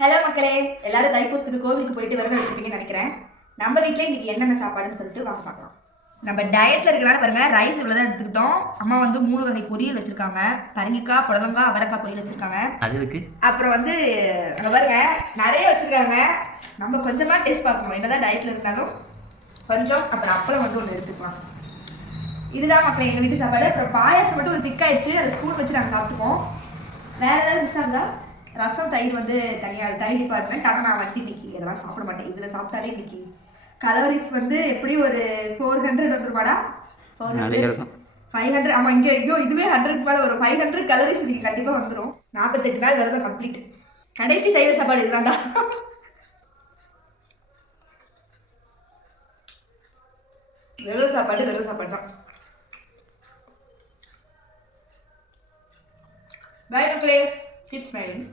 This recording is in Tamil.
ஹலோ மக்களே, எல்லாரும் தைப்பூசத்துக்கு கோவிலுக்கு போயிட்டு விரதம் எடுத்துப்பீங்கன்னு நினைக்கிறேன். நம்ம வீட்டில் இன்னைக்கு என்னென்ன சாப்பாடுன்னு சொல்லிட்டு வாங்க பார்க்கலாம். நம்ம டயட்டில் இருக்கலாம்னு பாருங்க, ரைஸ் இவ்வளோ தான் எடுத்துக்கிட்டோம். அம்மா வந்து 3 வகை பொரியல் வச்சிருக்காங்க. பரங்கிக்காய், புடலங்காய், அவரைக்காய் பொரியல் வச்சிருக்காங்க. அதுக்கு அப்புறம் வந்து அங்கே பாருங்க நிறைய வச்சிருக்காங்க. நம்ம கொஞ்சமாக டேஸ்ட் பார்க்கணும், என்னதான் டயட்டில் இருந்தாலும் கொஞ்சம். அப்புறம் அப்பளம் வந்து ஒன்று எடுத்துக்கலாம். இதுதான் மக்களே எங்கள் வீட்டு சாப்பாடு. அப்புறம் பாயாசம் மட்டும் ஒரு திக்காயிடுச்சு, அதை ஸ்பூன் வச்சு நாங்கள் சாப்பிட்டுப்போம். வேறு ஏதாவது மிஸ் ஆகுதா? ரசம் தயிர் வந்து தனியாக தயிர் டிபார்ட்மெண்ட். ஆனால் நான் வண்டி இன்னைக்கு இதெல்லாம் சாப்பிட மாட்டேன். இதில் சாப்பிட்டாலே இன்னைக்கு கலோரிஸ் வந்து எப்படி ஒரு 400 வந்துருமாடா. 400 500. ஆமாம், இங்கே ஐயோ இதுவே 100க்கு மேலே ஒரு 500 கலோரிஸ் இன்னைக்கு கண்டிப்பாக வந்துடும். 48 நாள் விரதம் கம்ப்ளீட். கடைசி சைவ சாப்பாடு இதுதான்டா. வெறும் சாப்பாடு தான். Bye, மக்களே. Keep smiling.